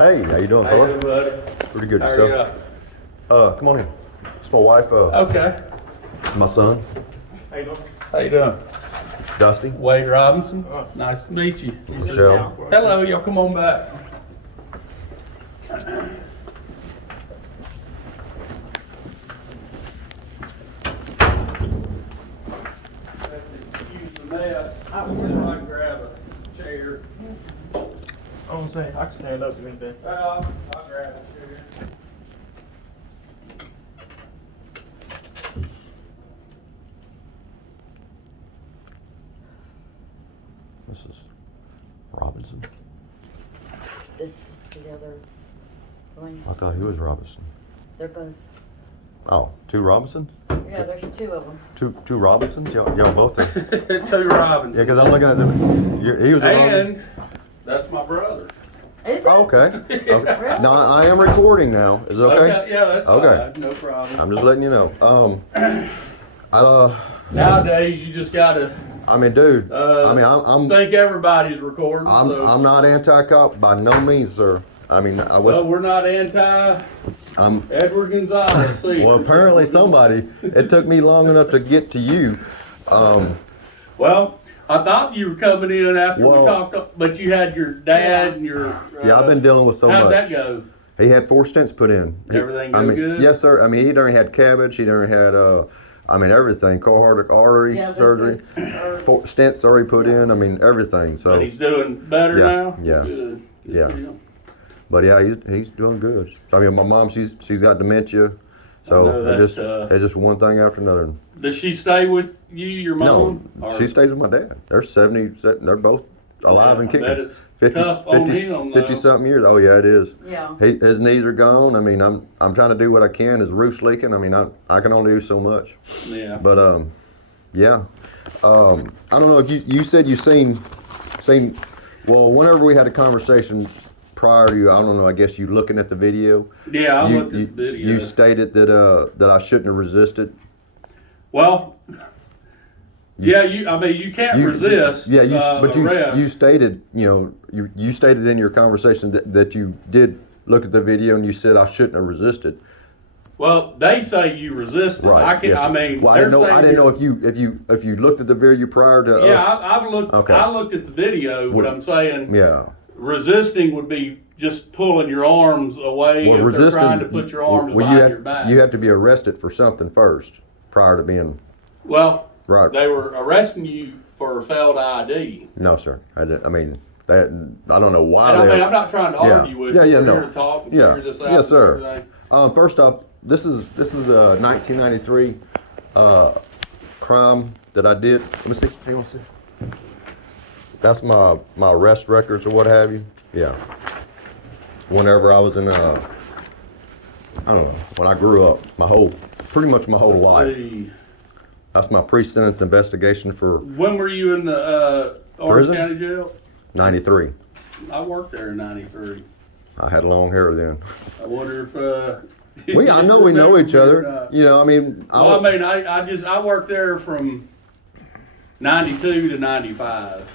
Hey, how you doing, How you fella? doing, buddy? Pretty good, How are yourself? Come on in. It's my wife, Okay. my son, How you doing? How you doing? Dusty. Wade Robinson. Nice to meet you. Michelle. Hello, y'all come on back. Excuse the mess. I was gonna like grab a chair. I was saying, I can stand up if anything. I'll grab a chair. This is Robinson. This is the other one. I thought he was Robinson. They're both. Oh, two Robinsons? Yeah, there's two of them. Two Robinsons? Y'all both are. Two Robinson. Yeah, because I'm looking at them. He was a Robinson. And that's my brother. Is it? Oh, okay. Okay. Now I am recording now. Is it okay? Yeah, that's Okay. fine. No problem. I'm just letting you know. Nowadays, you just gotta I mean, dude. I mean, I'm think everybody's recording. so. I'm not anti-cop by no means, sir. I mean, I wish. Well, we're not anti I'm. Edward Gonzalez. See, Well, apparently somebody. It took me long enough to get to you. Well, I thought you were coming in after Well- we talked, but you had your dad and your. Yeah, I've been dealing with so How'd much. that go? He had 4 stents put in. Everything I go mean, good? Yes, sir. I mean, he done had cabbage. He done had, I mean, everything. Cardiac artery Yeah, this surgery. is- 4 stents already put in. I mean, everything. So, But he's doing better Yeah, now. yeah, Good. Good yeah. for him. but yeah, he's doing good. I mean, my mom, she's got dementia. I know So that's tough. it's just one thing after another. Does she stay with you, your mom? No, Or- she stays with my dad. They're 70. They're both alive Yeah, and I kicking. bet it's 50, tough on 50, him, 50 though. something years. Oh yeah, it is. Yeah. His knees are gone. I mean, I'm trying to do what I can. His roof's leaking. I mean, I can only do so much. Yeah. But yeah. I don't know if you said you seen. Well, whenever we had a conversation prior to you, I don't know. I guess you looking at the video. Yeah, I you, looked at the video. You stated that I shouldn't have resisted. Well, yeah, I mean, you can't resist. Yeah, but arrest. you stated, you stated in your conversation that you did look at the video and you said I shouldn't have resisted. Well, they say you resisted. Right. Yes. I mean, well, I didn't know if you looked at the video prior to Yeah, us. I've looked. Okay. I looked at the video, but I'm saying Yeah. resisting would be just pulling your arms away Well, if they're trying to put your arms behind your back. You had to be arrested for something first prior to being. Well, Right. they were arresting you for failed ID. No, sir. I don't know why. And I mean, I'm not trying to argue with you. Yeah, We're no. here to talk and Yeah. figure this out. Yes, sir. and everything. First off, this is a 1993 crime that I did. Let me see. Hang on a second. That's my arrest records or what have you. Yeah. Whenever I was in I don't know, when I grew up, pretty much my whole Let's life. see. That's my pre-sentence investigation for When were you in the Orange Prison? County Jail? 93. I worked there in '93. I had long hair then. I wonder if I know we know each remember me or other. not. I mean, Well, I mean, I worked there from '92 to '95.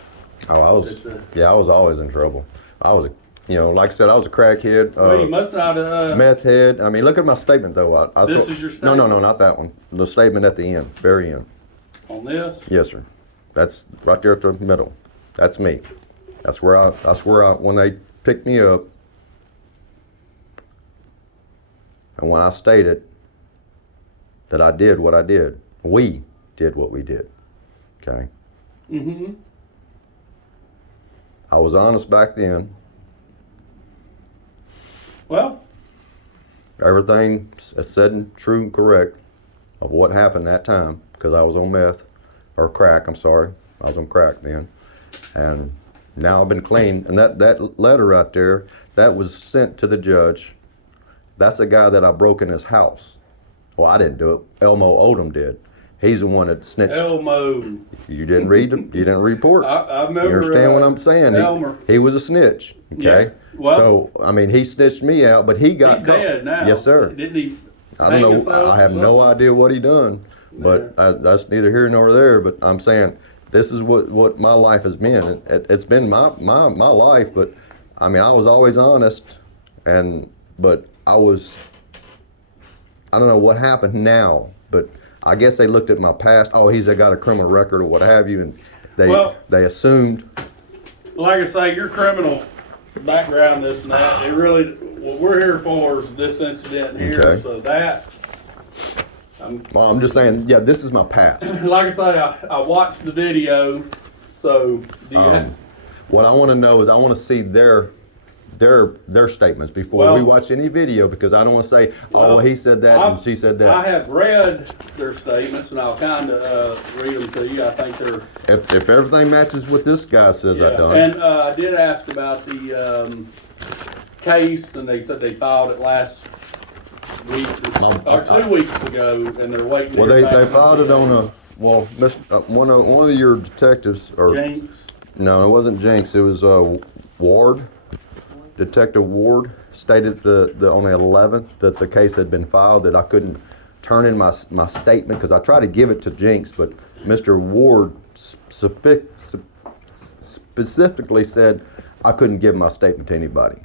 I was always in trouble. I was like I said, I was a crackhead, Well, you must not. meth head. I mean, look at my statement though. This is your No, statement? not that one. The statement at the end, very end. On this. Yes, sir. That's right there at the middle. That's me. That's where I when they picked me up, and when I stated that I did what I did, we did what we did. Okay. Mm-hmm. I was honest back then. Well, Everything is said and true and correct of what happened that time, because I was on meth, or crack, I'm sorry. I was on crack then. And now I've been clean. And that letter right there, that was sent to the judge. That's the guy that I broke in his house. Well, I didn't do it. Elmo Odom did. He's the one that snitched. Elmo. You didn't read them. You didn't report. I remember. You understand what I'm saying? Elmer. He was a snitch. Okay. Yeah. Well, so I mean, he snitched me out, but he got he's caught. dead now. Yes, sir. Didn't he? I don't hang know. himself I have or no something? idea what he done, but that's neither here nor there. But I'm saying this is what my life has been. It's been my life, but I mean, I was always honest. but I don't know what happened now, but I guess they looked at my past. Oh, he's got a criminal record or what have you, and they assumed. Like I say, your criminal background, this and that, it really, what we're here for is this incident here, Okay. so that, Well, I'm just saying, yeah, this is my past. like I say, I watched the video, so do you have, What I want to know is I want to see their statements before we Well- watch any video, because I don't want to say, Well, oh, he said that and she said that. I have read their statements, and I'll kind of read them to you. I think they're If everything matches what this guy says I done. And I did ask about the case, and they said they filed it last week or 2 weeks ago, and they're waiting. to Well, hear back they from filed it the on one of your detectives, or Jinx. no, it wasn't Jinx. It was Ward, Detective Ward, stated on the 11th that the case had been filed, that I couldn't turn in my statement because I tried to give it to Jinx, but Mr. Ward specifically said I couldn't give my statement to anybody.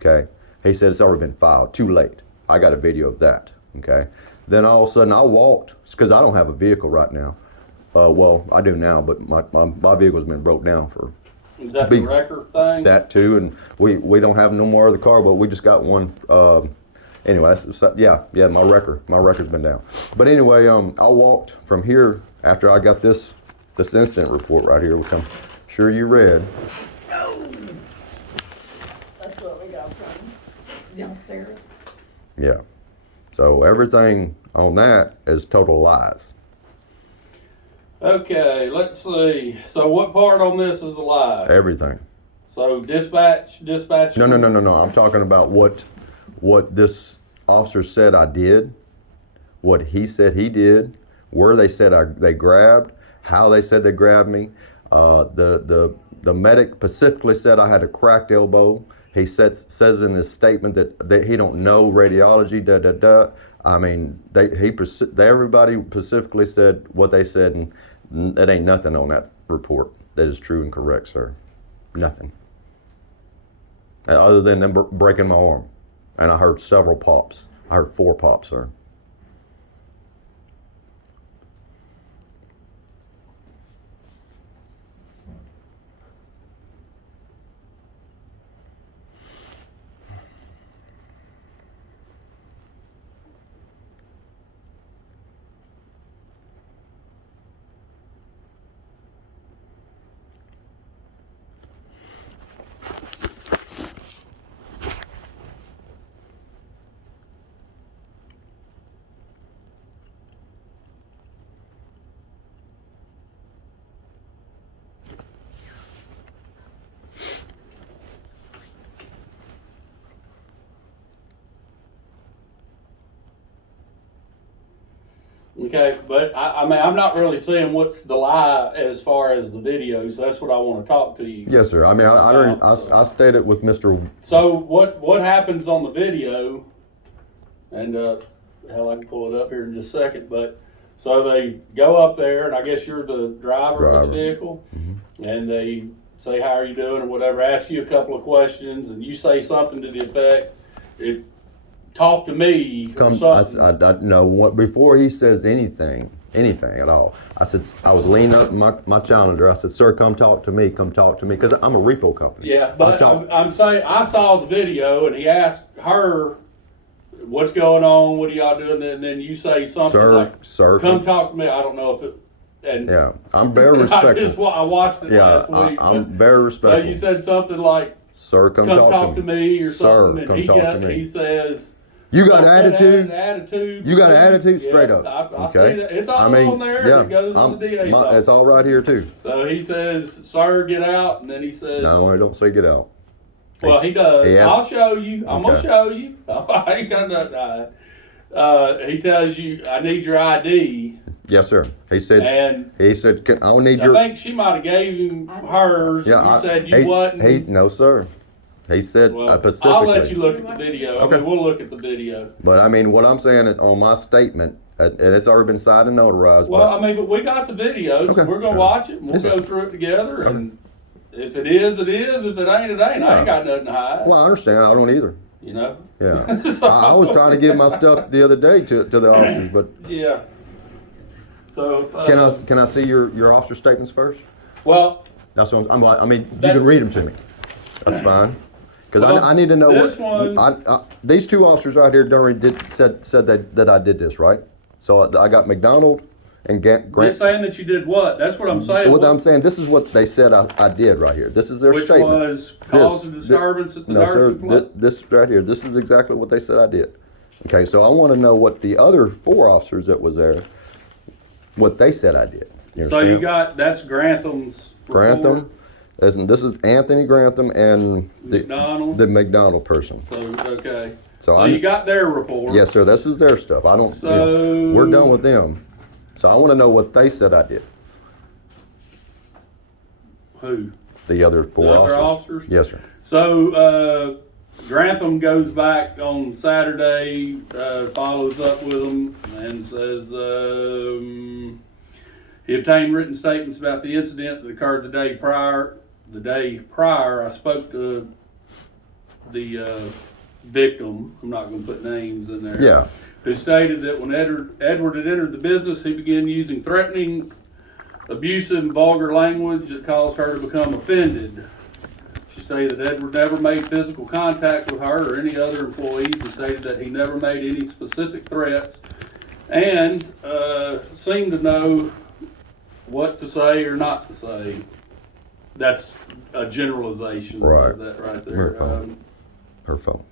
Okay, he said it's already been filed. Too late. I got a video of that. Okay, then all of a sudden I walked because I don't have a vehicle right now. Well, I do now, but my vehicle's been broke down for Is that the record thing? that too, and we don't have no more of the car, but we just got one. Anyway, yeah, my record's been down. But anyway, I walked from here after I got this incident report right here, which I'm sure you read. That's what we got from downstairs. Yeah. So everything on that is total lies. Okay, let's see. So what part on this is a lie? Everything. So dispatch. No. I'm talking about what this officer said I did, what he said he did, where they said they grabbed, how they said they grabbed me. The medic specifically said I had a cracked elbow. He says in his statement that he don't know radiology. I mean, everybody specifically said what they said, and that ain't nothing on that report that is true and correct, sir. Nothing. Other than them breaking my arm. And I heard several pops. I heard 4 pops, sir. Okay, but I mean, I'm not really seeing what's the lie as far as the video, so that's what I want to talk to you. Yes, sir. I mean, I stated with Mr. So what happens on the video, and hell, I can pull it up here in just a second, but so they go up there, and I guess you're the driver of the vehicle, and they say, how are you doing, or whatever, ask you a couple of questions, and you say something to the effect, talk to me, or something. No, before he says anything at all, I said, I was leaning up my challenger. I said, sir, come talk to me, because I'm a repo company. Yeah, but I'm saying, I saw the video, and he asked her, what's going on, what are y'all doing, and then you say something Sir, come talk to me. I don't know if it, and yeah, I'm very respectful. I watched it last week. I'm very respectful. So you said something like, sir, come talk to me, or sir, something, come and talk to me. He says, You got an attitude? Attitude. You got an attitude? Yeah, Straight up. I Okay. see that. It's all on there. Yeah, It goes to the DA's office. it's all right here too. So he says, sir, get out. And then he says, No, I don't say get out. well, he does. He I'll show you. I'm going to Okay. show you. I ain't got nothing. He tells you, I need your ID. Yes, sir. He said, And I'll need I your. think she might have gave him hers. Yeah, and you said you wasn't. No, sir. He said Well, specifically. I'll let you look at the video. Okay. I mean, we'll look at the video. But I mean, what I'm saying on my statement, and it's already been signed and notarized. Well, I mean, but we got the video, so Okay. we're gonna watch it, and we'll Yes, sir. go through it together, and if it is, it is. If it ain't, it ain't. I ain't got nothing to hide. Well, I understand. I don't either. you know? Yeah. So- I was trying to give my stuff the other day to the officers, but Yeah. So, can I see your officer statements first? well, That's what I mean, you That's- can read them to me. That's fine. Because Well, I need to know this what one- these two officers right here said that I did this, right? So I got McDonald and they're Grant. saying that you did what? That's what I'm saying. What I'm saying, this is what they said I did right here. This is their Which statement. was cause a This- disturbance at the No, sir. nursing place. This right here. This is exactly what they said I did. Okay, so I want to know what the other 4 officers that was there, what they said I did. You So you understand? that's Grantham's Grantham. report, This is Anthony Grantham and McDonald. the McDonald person. So, okay. So So you got their report. yes, sir. This is their stuff. I don't. So- we're done with them. So I want to know what they said I did. Who? The other 4 The other officers. officers? Yes, sir. So, Grantham goes back on Saturday, follows up with them and says, he obtained written statements about the incident that occurred the day prior. The day prior, I spoke to the victim, I'm not gonna put names in there. Yeah. Who stated that when Edward had entered the business, he began using threatening, abusive, and vulgar language that caused her to become offended. She stated that Edward never made physical contact with her or any other employees, and stated that he never made any specific threats, and seemed to know what to say or not to say. That's a generalization Right. of that right Her there. fault. Her fault.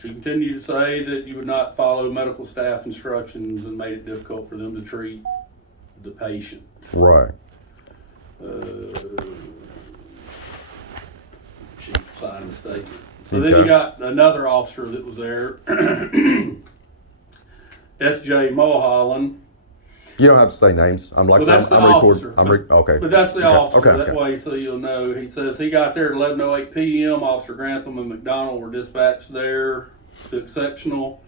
She continued to say that you would not follow medical staff instructions and made it difficult for them to treat the patient. Right. She signed the statement. So then you Okay. got another officer that was there, S.J. Mulholland. You don't have to say names. I'm like, Well, that's the I'm recording. officer. Okay. But that's the Okay, officer, okay, that okay. way so you'll know. He says he got there at 11:08 p.m. Officer Grantham and McDonald were dispatched there to exceptional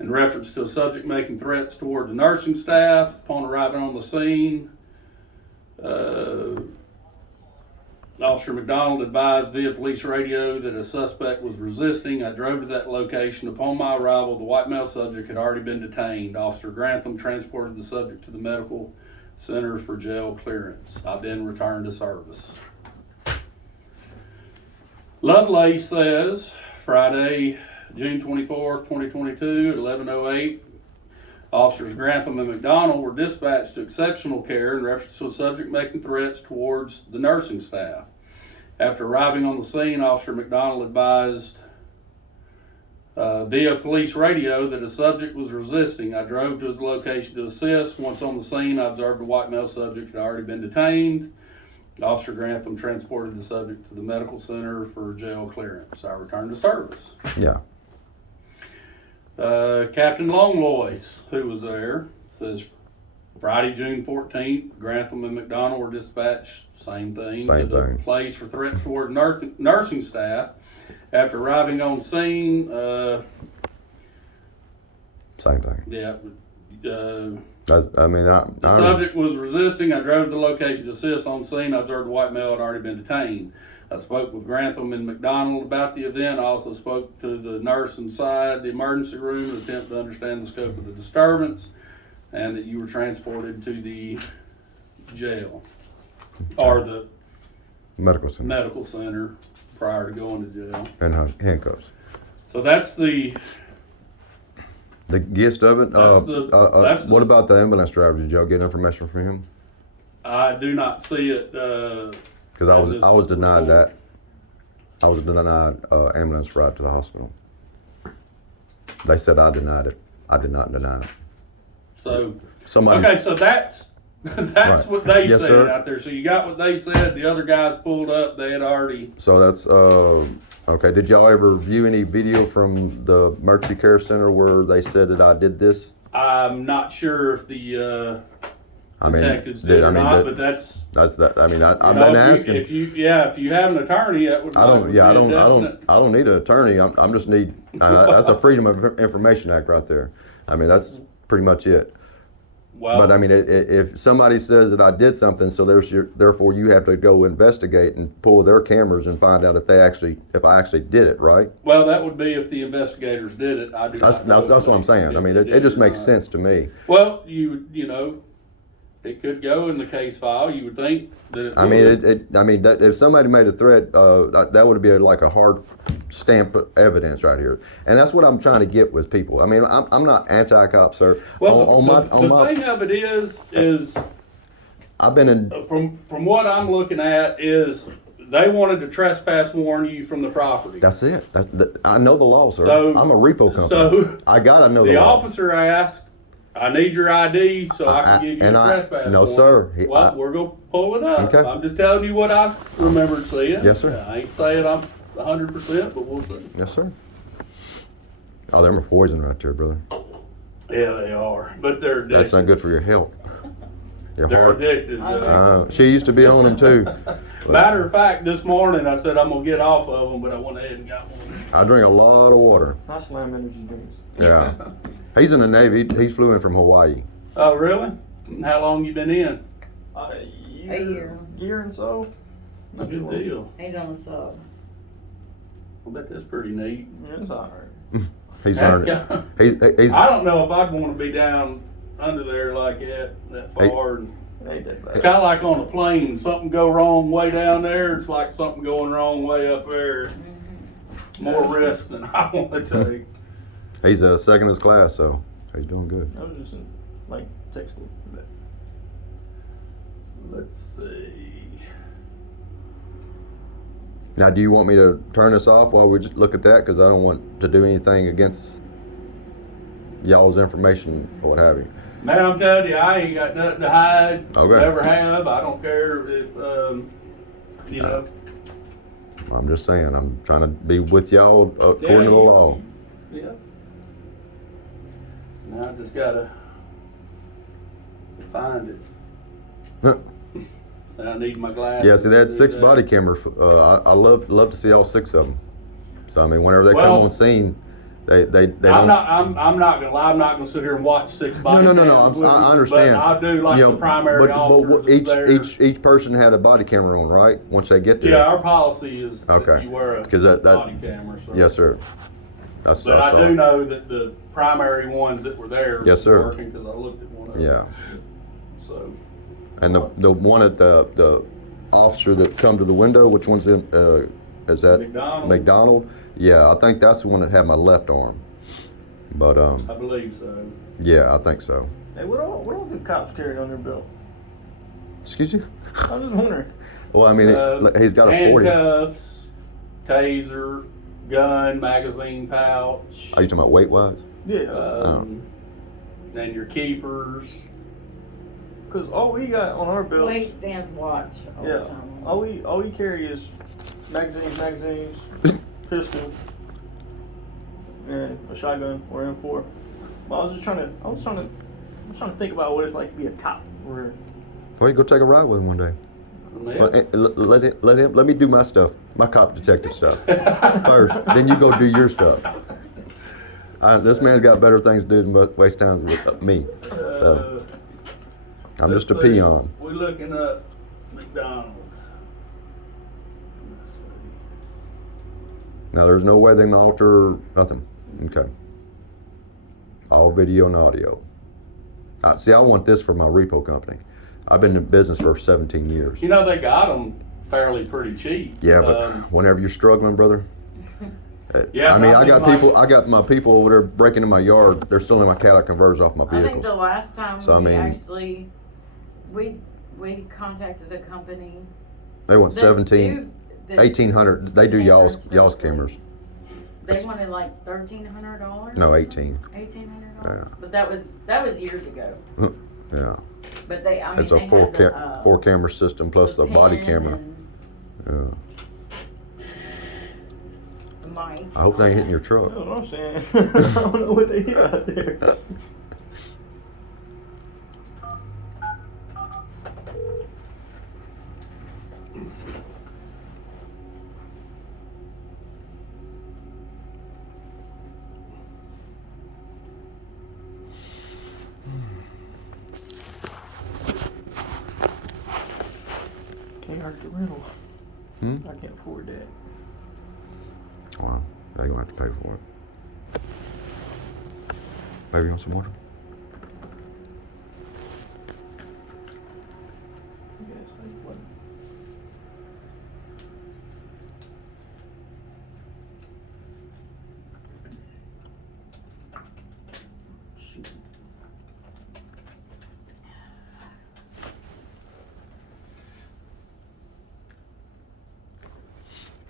in reference to a subject making threats toward the nursing staff. Upon arriving on the scene, Officer McDonald advised via police radio that a suspect was resisting. I drove to that location. Upon my arrival, the white male subject had already been detained. Officer Grantham transported the subject to the medical center for jail clearance. I then returned to service. Lovelace says Friday, June 24th, 2022 at 11:08, Officers Grantham and McDonald were dispatched to exceptional care in reference to a subject making threats towards the nursing staff. After arriving on the scene, Officer McDonald advised via police radio that a subject was resisting. I drove to his location to assist. Once on the scene, I observed a white male subject had already been detained. Officer Grantham transported the subject to the medical center for jail clearance. I returned to service. Yeah. Captain Longlois, who was there, says Friday, June 14th, Grantham and McDonald were dispatched, same thing, Same to the thing. place for threats toward nursing staff. After arriving on scene, Same thing. the The subject was resisting. I drove to the location to assist. On scene, I observed a white male had already been detained. I spoke with Grantham and McDonald about the event. I also spoke to the nurse inside the emergency room to attempt to understand the scope of the disturbance, and that you were transported to the jail or the medical center medical center prior to going to jail. and handcuffs. So that's the The gist of it. That's the- What about the ambulance driver? Did y'all get information from him? I do not see it. Because I was denied that. I was denied ambulance ride to the hospital. They said I denied it. I did not deny it. So Somebody. okay, so that's Right. what they Yes, said sir. out there. So you got what they said. The other guys pulled up. They had already. So that's okay. Did y'all ever view any video from the emergency care center where they said that I did this? I'm not sure if the I mean, detectives did or not, but that's. that's that. I mean, I've you know, been if asking. if you have an attorney, that would. I don't. would Yeah, be a definite- I don't need an attorney. I'm just need. That's a Freedom of Information Act right there. I mean, that's pretty much it. Well, But I mean, if somebody says that I did something, so therefore you have to go investigate and pull their cameras and find out if I actually did it, right? well, that would be if the investigators did it. I do That's not know that's if what I'm they- saying. I if mean, they it did just or makes not. sense to me. Well, you know, it could go in the case file. You would think that it I mean, would. I mean, that if somebody made a threat, that would be like a hard stamp of evidence right here, and that's what I'm trying to get with people. I mean, I'm not anti-cop, sir. Well, On the thing of it is I've been in. from what I'm looking at is they wanted to trespass warn you from the property. That's it. I know the law, sir. So- I'm a repo company. so I gotta know the The law. officer asked, "I need your ID so I can give you a trespass no, warning." sir. Well, we're gonna pull it up. Okay. I'm just telling you what I remembered seeing. Yes, sir. I ain't saying I'm 100%, but we'll see. Yes, sir. Oh, they're poison right there, brother. Yeah, they are, but they're addicted. That's not good for your health. Your They're heart. addicted. She used to be on them too. Matter of fact, this morning I said I'm gonna get off of them, but I went ahead and got one. I drink a lot of water. I slam energy drinks. Yeah. He's in the Navy. He flew in from Hawaii. Oh, really? How long you been in? A year. Year and so. Not too Good long. deal. He's on the sub. I bet that's pretty neat. Yeah, it's alright. He's That learning. guy- He's. I don't know if I'd want to be down under there like that far. And It ain't that it's bad. kind of like on a plane. Something go wrong way down there. It's like something going wrong way up there. More risk than I want to take. He's second in his class, so he's doing good. I was just in, like, tech school. Let's see. Now, do you want me to turn this off while we just look at that? Because I don't want to do anything against y'all's information or what have you. Man, I'm telling you, I ain't got nothing to hide. Okay. Never have. I don't care if, you know. I'm just saying, I'm trying to be with y'all according to the law. Yeah. Now I just gotta find it. And I need my glasses. Yeah, see, they had to do 6 that. body camera. I love to see all 6 of them. So I mean, whenever they come Well, on scene, they I'm don't. not gonna lie. I'm not gonna sit here and watch 6 body No. cameras with I you, understand. But I do like You know, the primary officers. but that's there. each person had a body camera on, right? Once they get there. Yeah, our policy is Okay. that you wear a 'Cause that- body camera. So. Yes, sir. That's But I do know that the primary ones that were there Yes, sir. were working because I looked at one of them. Yeah, So and the one at the officer that come to the window, which one's in? Is that McDonald. McDonald? Yeah, I think that's the one that had my left arm. But I believe so. yeah, I think so. Hey, what all do cops carry on their belt? Excuse you? I'm just wondering. Well, I mean, he's got a 40. Handcuffs, taser, gun, magazine pouch. Are you talking about weight wise? Yeah, And your keepers. because all we got on our belt. Well, he stands watch all Yeah, the time. all we carry is magazines, pistol, and a shotgun or M4. But I was trying to think about what it's like to be a cop. Or Well, you go take a ride with him one day. Yeah. Let me do my stuff, my cop detective stuff first. Then you go do your stuff. This man's got better things to do than waste time with me. So I'm just a let's see. peon. We're looking up McDonald's. Let's see. Now there's no way they can alter nothing. Okay. All video and audio. See, I want this for my repo company. I've been in business for 17 years. You know, they got them fairly pretty cheap. Yeah, but whenever you're struggling, brother. Yeah, I mean, I I got think people. I got my people over there breaking in my yard. They're stealing my catalytic converters off my I think the vehicles. last time So, I we mean- actually, we contacted a company. They want that 17, do the 1800. They do y'all's cameras for cameras. free. They wanted like $1,300. No, 18. $1,800. Yeah. But that was years ago. Yeah, But they, I mean, it's they a had four camera system plus the body pen camera. and Yeah. the mic. I hope they ain't hitting your you truck. know what I'm saying? I don't know what they hear out there. charge the rental. Hmm? I can't afford that. Well, they're gonna have to pay for it. Baby, you want some water? Yes, like what? Shoot.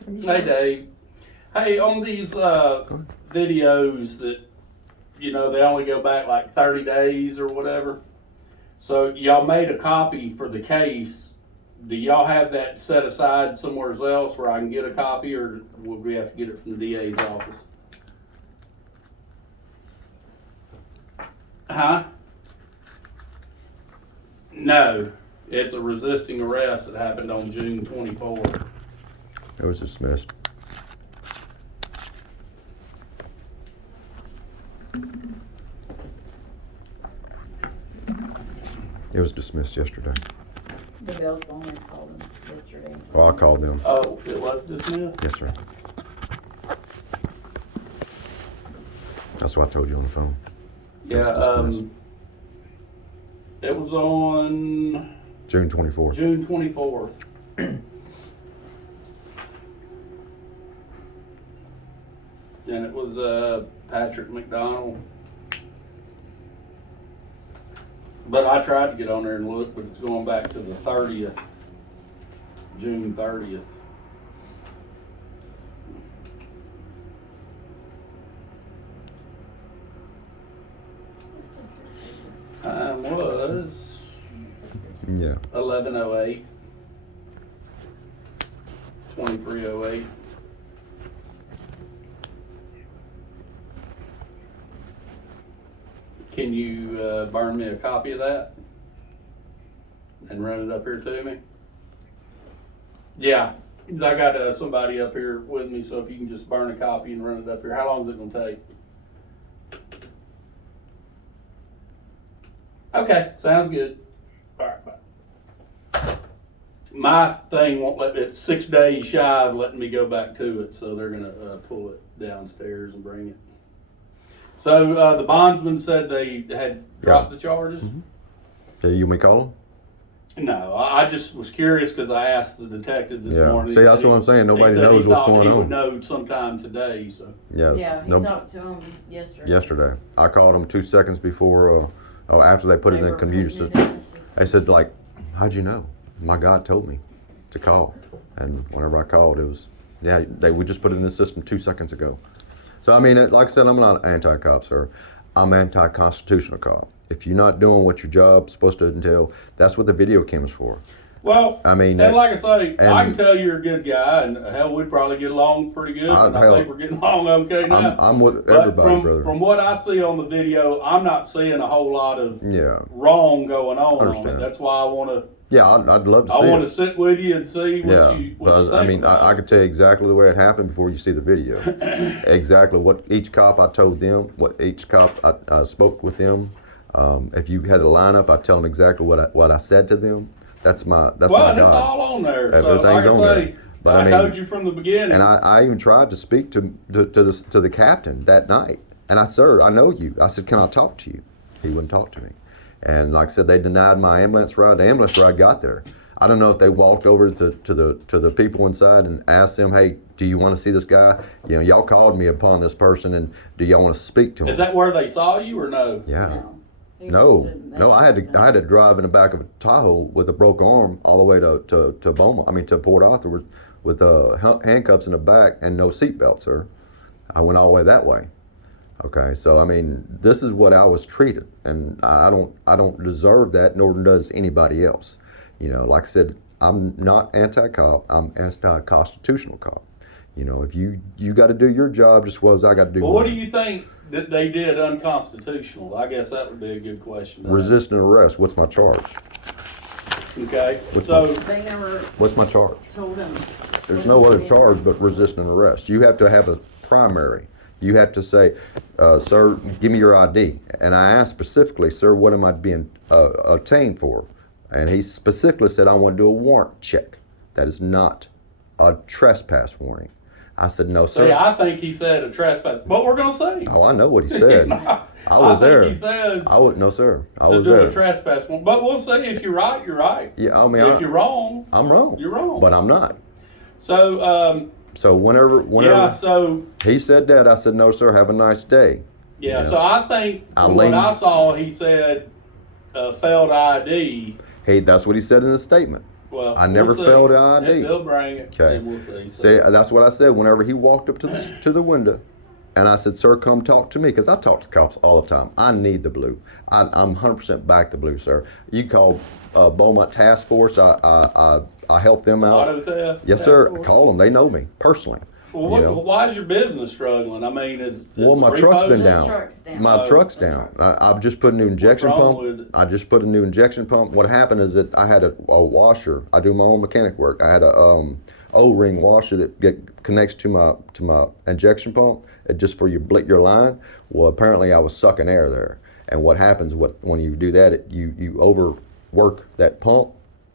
Hey Dave, hey, on these videos that, you know, they only go back like 30 days or whatever. So y'all made a copy for the case. Do y'all have that set aside somewhere else where I can get a copy, or would we have to get it from the DA's office? Huh? No, it's a resisting arrest that happened on June 24th. It was dismissed. It was dismissed yesterday. The Bell's only called him yesterday. Well, I called them. Oh, it was dismissed? Yes, sir. That's what I told you on the phone. It was Yeah, dismissed. it was on June 24th. June 24th. And it was Patrick McDonald. But I tried to get on there and look, but it's going back to the 30th, June 30th. Time was Yeah. 11:08, 23:08. Can you burn me a copy of that and run it up here to me? Yeah, I got somebody up here with me, so if you can just burn a copy and run it up here. How long is it gonna take? Okay, sounds good. All right, bye. My thing won't let, it's 6 days shy of letting me go back to it, so they're gonna pull it downstairs and bring it. So the bondsman said they had dropped the charges? Mhm. So you want me to call them? No, I just was curious because I asked the detective this Yeah. morning. See, that's what I'm saying. Nobody knows what's going He would on. know sometime today, so. Yes. Yeah, he No, talked to him yesterday. yesterday. I called them 2 seconds before, after they put it in the were computer putting it system. in the system. They said, like, how'd you know? My God told me to call. And whenever I called, it was, yeah, we just put it in the system 2 seconds ago. So, I mean, like I said, I'm not anti-cop, sir. I'm anti-constitutional cop. If you're not doing what your job's supposed to entail, that's what the video camera's for. Well, I mean, and like I say, I can and- tell you're a good guy, and hell, we'd probably get along pretty good, and I hell, think we're getting along okay now. I'm with But everybody, brother. from what I see on the video, I'm not seeing a whole lot of Yeah. wrong going on it. Understand. That's why I want Yeah, I'd love to to. see I want it. to sit with you and see what Yeah, you but I think mean, about I it. could tell you exactly the way it happened before you see the video. Exactly what each cop I told them, what each cop I spoke with them. If you had a lineup, I tell them exactly what I said to them. That's my Well, my and it's God. all on there. So, Everything's like I on say, there. But I I mean- told you from the beginning. And I even tried to speak to the captain that night. And I, sir, I know you. I said, can I talk to you? He wouldn't talk to me. And like I said, they denied my ambulance ride. The ambulance ride got there. I don't know if they walked over to the people inside and asked them, hey, do you want to see this guy? You know, y'all called me upon this person, and do y'all want to speak to him? Is that where they saw you or no? Yeah. No. He No, was in no, I had to drive in the back of a Tahoe with a broke arm all the way to Beaumont. I mean to Port Arthur with handcuffs in the back and no seatbelt, sir. I went all the way that way. Okay, so I mean, this is what I was treated, and I don't deserve that, nor does anybody else. You know, like I said, I'm not anti-cop. I'm anti-constitutional cop. You know, if you got to do your job just as well as I got to do Well, mine. what do you think that they did unconstitutional? I guess that would be a good question. to ask. Resisting arrest. What's my charge? Okay, What's so They never What's my charge? told him. There's what no he other did. charge but resisting arrest. You have to have a primary. You have to say, sir, give me your ID. And I asked specifically, sir, what am I being obtained for? And he specifically said, I want to do a warrant check That is not a trespass warning. I said, no, sir. See, I think he said a trespass. What we're gonna see? Oh, I know what he said. I was think there. He says No, sir. I to was do a there. trespass one, but we'll see. If you're right, you're right. Yeah, I mean, If you're wrong, I'm wrong. you're wrong. But I'm not. So, So whenever yeah. So he said that, I said, no, sir. Have a nice day. yeah. Yeah. So I think I from what lean- I saw, he said failed ID. Hey, that's what he said in the statement. Well, I never we'll see. failed ID. They'll bring it. Okay. And we'll see. So. See, that's what I said whenever he walked up to the window, and I said, sir, come talk to me, because I talk to cops all the time. I need the blue. I'm 100% back the blue, sir. You call Beaumont Task Force. I help them out. Auto theft. Yes, task sir. force? Call them. They know me personally. Well, you know. why is your business struggling? I mean, is Well, my the truck's repos- been The down. truck's down. My Oh, truck's the down. truck's I've just put a new injection wrong pump. with it? I just put a new injection pump. What happened is that I had a washer. I do my own mechanic work. I had a O-ring washer that connects to my injection pump, just for your line. Well, apparently I was sucking air there. And what happens when you do that? You overwork that pump,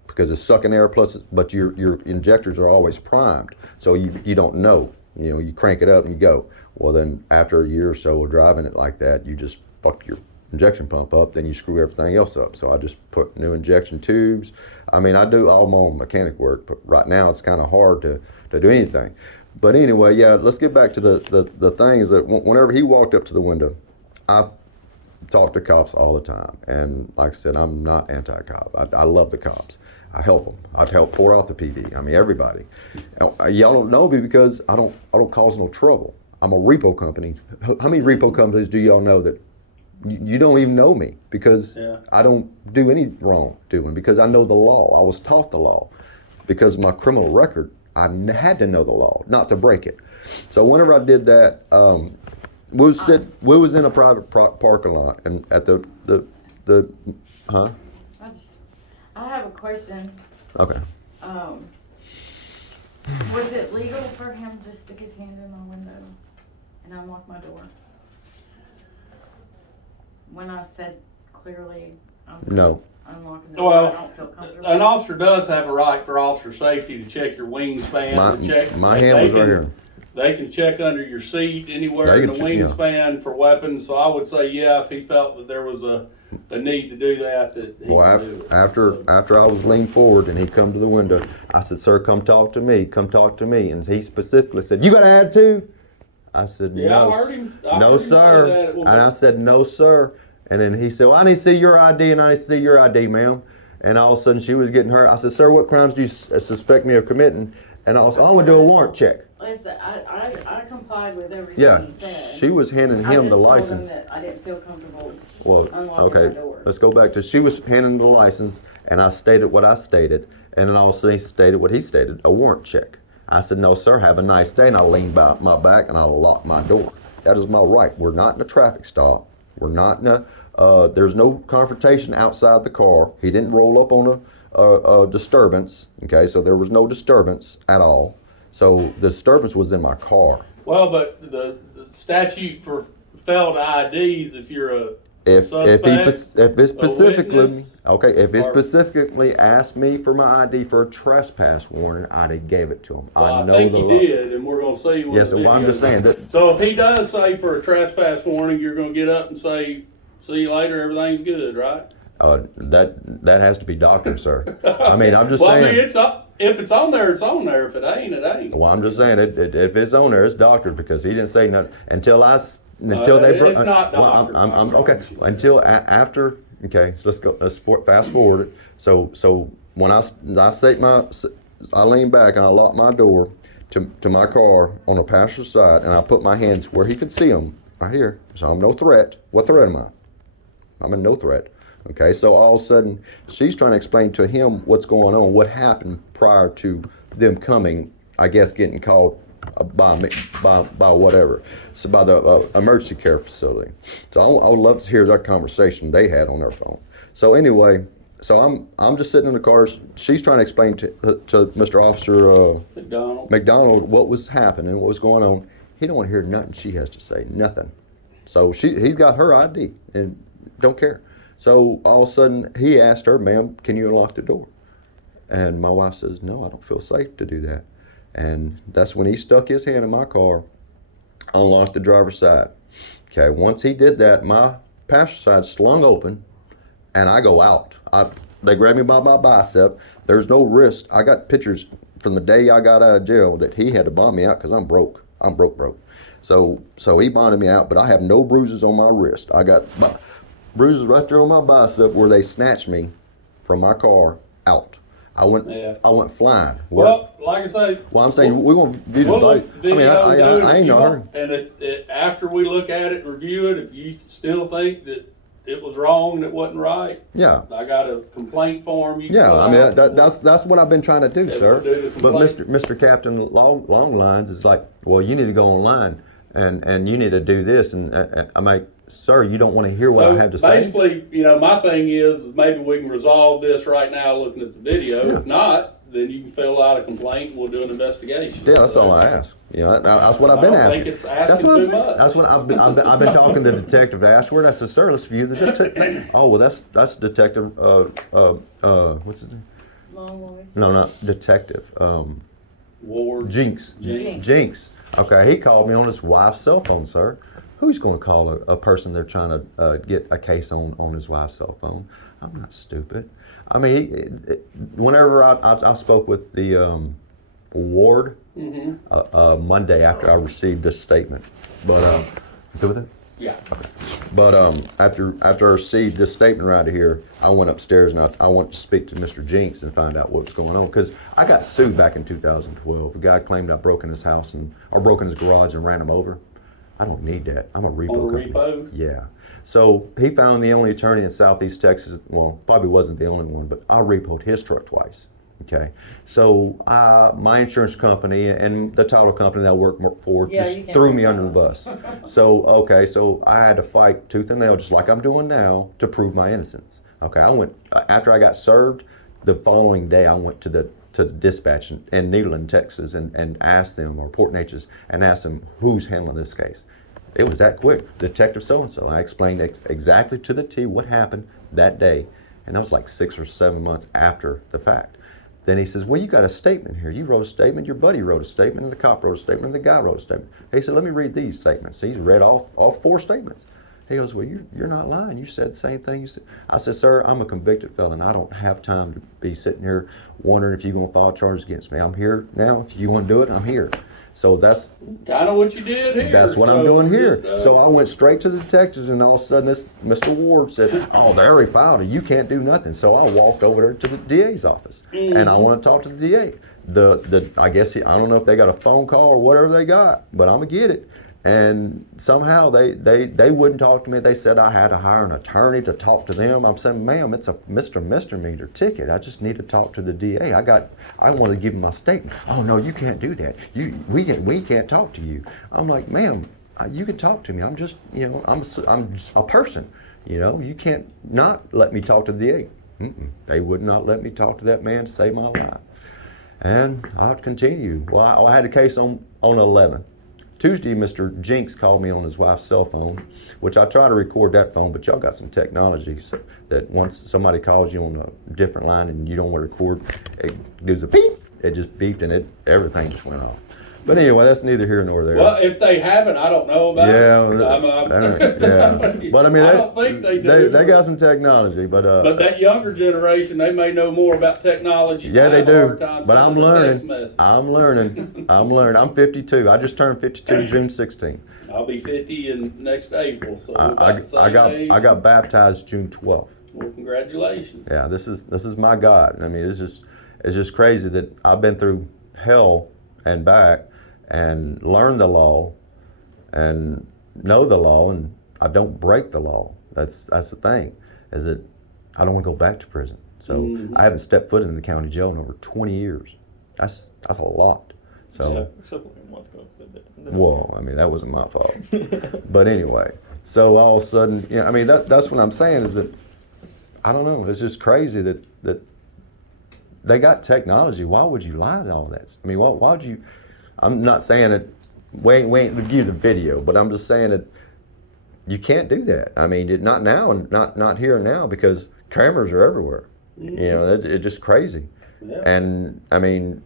because it's sucking air but your injectors are always primed, so you don't know. You crank it up and you go. Well, then after a year or so of driving it like that, you just fuck your injection pump up, then you screw everything else up. So I just put new injection tubes. I mean, I do all my own mechanic work, but right now it's kind of hard to do anything. But anyway, yeah, let's get back to the thing is that whenever he walked up to the window, I talk to cops all the time, and like I said, I'm not anti-cop. I love the cops. I help them. I'd help pour out the PD. I mean, everybody. Y'all don't know me because I don't cause no trouble. I'm a repo company. How many repo companies do y'all know that you don't even know me, because Yeah. I don't do any wrongdoing, because I know the law. I was taught the law. Because of my criminal record, I had to know the law, not to break it. So whenever I did that, we was in a private parking lot, and at the I have a question. okay. Was it legal for him just to stick his hand in my window and unlock my door? When I said clearly, No. unlocking the door, Well, I don't feel comfortable. An officer does have a right for officer safety to check your wingspan. to check. My hand was right here. They can check under your seat, anywhere They in the can check, yeah. wingspan for weapons. So I would say, yeah, if he felt that there was a need to do that he Well, could do it. after I was leaned forward and he come to the window, I said, "Sir, come talk to me. Come talk to me." And he specifically said, "You got an attitude?" I said, Yeah, "No, I heard him. I no, heard him say sir." that at one And I point. said, "No, sir." And then he said, "Well, I need to see your ID, and I need to see your ID, ma'am." And all of a sudden, she was getting hurt. I said, "Sir, what crimes do you suspect me of committing?" And I was, "Oh, I'm gonna do a warrant check." Listen, I complied with everything Yeah, he said. she was handing I him just the told license. him that I didn't feel comfortable Well, unlocking okay, my door. let's go back to, she was handing the license, and I stated what I stated, and then also he stated what he stated, a warrant check. I said, "No, sir, have a nice day," and I leaned back my back and I locked my door. That is my right. We're not in a traffic stop. We're not in a, there's no confrontation outside the car. He didn't roll up on a disturbance, okay, so there was no disturbance at all. So the disturbance was in my car. Well, but the statute for failed IDs, if you're a If it specifically, witness, okay, if it or- specifically asked me for my ID for a trespass warning, I'd have gave it to him. well, I know think the he law. did, and we're gonna see. What Yes, the well, I'm video just saying says. that. So if he does say for a trespass warning, you're gonna get up and say, "See you later, everything's good," right? That has to be doctored, sir. I mean, I'm just well, saying. I mean, if it's on there, it's on there. If it ain't, it ain't. Well, I'm just saying if it's on there, it's doctored, because he didn't say nothing until they. It's not well, doctored, I'm I okay. promise you. Until after. Okay, so let's go. Fast forward it. So when I lean back and I lock my door to my car on the passenger side, and I put my hands where he could see them, right here. So I'm no threat. What threat am I? I'm in no threat. Okay, so all of a sudden, she's trying to explain to him what's going on, what happened prior to them coming, I guess, getting called by whatever, so by the emergency care facility. So I would love to hear that conversation they had on their phone. So anyway, so I'm just sitting in the car. She's trying to explain to Mr. Officer McDonald what was happening, what was going on. He don't want to hear nothing she has to say, nothing. So he's got her ID and don't care. So all of a sudden he asked her, "Ma'am, can you unlock the door?" And my wife says, no, I don't feel safe to do that. And that's when he stuck his hand in my car, unlocked the driver's side. Okay, once he did that, my passenger side slung open, and I go out. They grab me by my bicep. There's no wrist. I got pictures from the day I got out of jail that he had to bond me out because I'm broke. I'm broke. So he bonded me out, but I have no bruises on my wrist. I got bruises right there on my bicep where they snatched me from my car out. I went flying. Well, like I say. Well, I'm saying we're gonna do the We'll video. look video, I ain't no hurry. And after we look at it and review it, if you still think that it was wrong and it wasn't right, Yeah. I got a complaint form. You can Yeah, fill I mean out. that's what I've been trying to do, Yeah, sir. we'll do the But complaint. Mr. Captain Long Lines is like, well, you need to go online and you need to do this, and I'm like, sir, you don't want to hear what I have to say. Basically, my thing is maybe we can resolve this right now looking at the video. Yeah. If not, then you can fill out a complaint and we'll do an investigation. Yeah, that's all I ask. That's what I've been I don't asking. think it's That's asking what too I'm, much. that's what I've been talking to Detective Ashworth. I said, sir, let's view the detective. Oh, well, that's Detective. What's his name? Long voice. No, not Detective. Ward. Jinx. Jinx. Jinx. Okay, he called me on his wife's cell phone, sir. Who's going to call a person they're trying to get a case on his wife's cell phone? I'm not stupid. I mean, whenever I spoke with the ward Monday after I received this statement, but good with it? Yeah. But after I received this statement right here, I went upstairs and I want to speak to Mr. Jinx and find out what's going on, because I got sued back in 2012. A guy claimed I broke in his house or broke in his garage and ran him over. I don't need that. I'm a repo On a company. repo? Yeah. So he found the only attorney in Southeast Texas. Well, probably wasn't the only one, but I repoed his truck twice. Okay. So my insurance company and the title company that I work for Yeah, just you can't threw do me that. under the bus. So I had to fight tooth and nail, just like I'm doing now, to prove my innocence. Okay. I went after I got served. The following day, I went to the dispatch in Nederland, Texas, and asked them, or Port Neches, and asked them who's handling this case. It was that quick. Detective so-and-so. I explained exactly to the T what happened that day. And that was like 6 or 7 months after the fact. Then he says, well, you got a statement here. You wrote a statement, your buddy wrote a statement, and the cop wrote a statement, and the guy wrote a statement. He said, let me read these statements. He's read all 4 statements. He goes, well, you're not lying. You said the same thing you said. I said, sir, I'm a convicted felon. I don't have time to be sitting here wondering if you're going to file charges against me. I'm here now. If you want to do it, I'm here. So that's Kind of what you did here. That's what I'm So doing here. just, So I went straight to the detectives, and all of a sudden this Mr. Ward said, oh, they already filed it. You can't do nothing. So I walked over there to the DA's office, and I want to talk to the DA. I guess I don't know if they got a phone call or whatever they got, but I'm gonna get it. And somehow they wouldn't talk to me. They said I had to hire an attorney to talk to them. I'm saying, ma'am, it's a misdemeanor ticket. I just need to talk to the DA. I want to give him my statement. Oh no, you can't do that. We can't talk to you. I'm like, ma'am, you can talk to me. I'm just I'm just a person. You can't not let me talk to the DA. They would not let me talk to that man to save my life. And I'll continue. Well, I had a case on 11. Tuesday, Mr. Jinx called me on his wife's cell phone, which I try to record that phone, but y'all got some technology so that once somebody calls you on a different line and you don't want to record, it gives a beep. It just beeped and everything just went off. But anyway, that's neither here nor there. Well, if they haven't, I don't know about it. Yeah. But I mean, I don't think they do. They got some technology, but that younger generation, they may know more about technology. yeah, I they have a do. hard time But I'm sending a text learning. message. I'm learning. I'm 52. I just turned 52 June 16th. I'll be 50 in next April, so we're about I the same age. got baptized June 12th. Well, congratulations. Yeah, this is my God. I mean, it's just crazy that I've been through hell and back and learned the law and know the law, and I don't break the law. That's the thing, is that I don't want to go back to prison. So I haven't stepped foot in the county jail in over 20 years. That's a lot. So Except for a month ago. well, I mean, that wasn't my fault. But anyway, so all of a sudden, I mean, that's what I'm saying, is that I don't know. It's just crazy that they got technology. Why would you lie to all that? I mean, why would you? I'm not saying that we ain't give you the video, but I'm just saying that you can't do that. I mean, not now and not here and now, because cameras are everywhere. It's just crazy. Yeah. And I mean,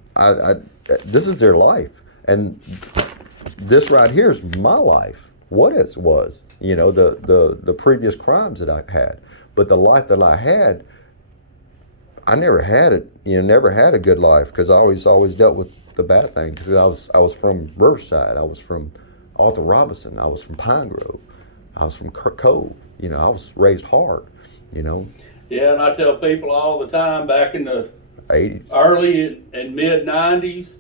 this is their life, and this right here is my life. What it was, you know, the previous crimes that I had, but the life that I had, I never had it. You know, never had a good life because I always dealt with the bad things. Because I was from Riverside, I was from Arthur Robinson, I was from Pine Grove, I was from Cove. You know, I was raised hard. You know, Yeah, and I tell people all the time back in the 80s. early and mid 90s,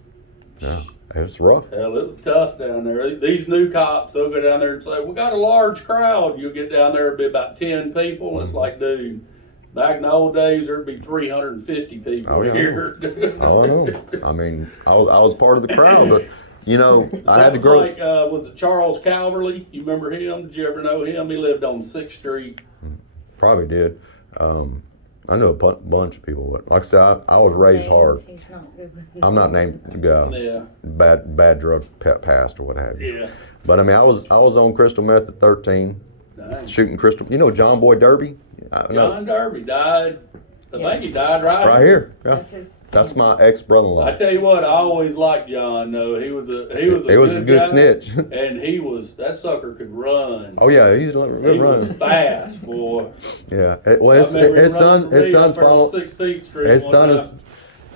Yeah, it was rough. hell, it was tough down there. These new cops, they'll go down there and say, "We got a large crowd." You'll get down there, it'll be about 10 people. It's like, dude, back in the old days, there'd be 350 people Oh, yeah, I here. Oh, I know. I mean, I was part of the crowd, but you know, I had to grow. Like, was it Charles Calverley? You remember him? Did you ever know him? He lived on 6th Street. Probably did. I know a bunch of people, but like I said, I was raised hard. He's not good with I'm not named Yeah. bad drug past or what have you. Yeah. But I mean, I was on crystal meth at 13, Dang. shooting crystal. You know John Boy Derby? I know. John Derby died. I think he died Right here. Yeah, That's his. that's my ex-brother-in-law. I tell you what, I always liked John. Though he was a He was a good guy, snitch. and that sucker could run. Oh yeah, he's a good He was runner. fast, boy. Yeah. Well, I remember his him running son's for me up there on following. 16th Street. His one son time. is.